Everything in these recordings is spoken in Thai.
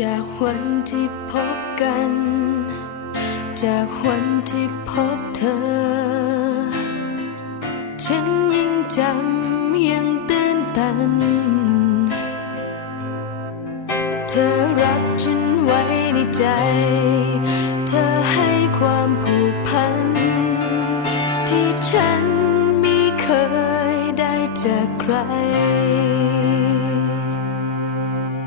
จากวันที่พบกัน จากวันที่พบเธอ ฉันยังจำยังตื่นตัน เธอรักฉันไว้ในใจ เธอให้ความผูกพัน ที่ฉันไม่เคยได้จากใคร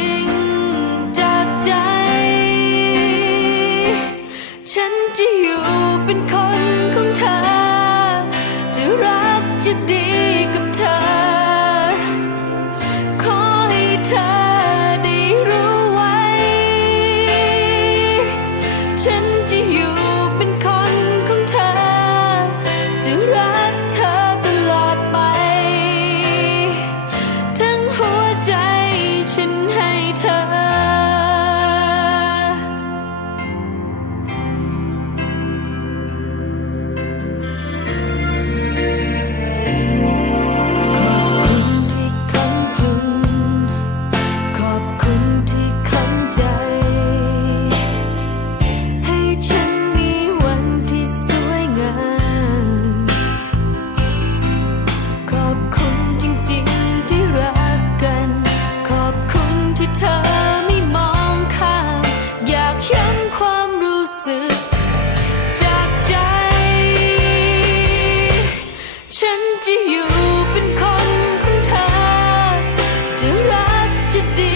ง จะอยู่เป็นคนของเธอจะรักจะดี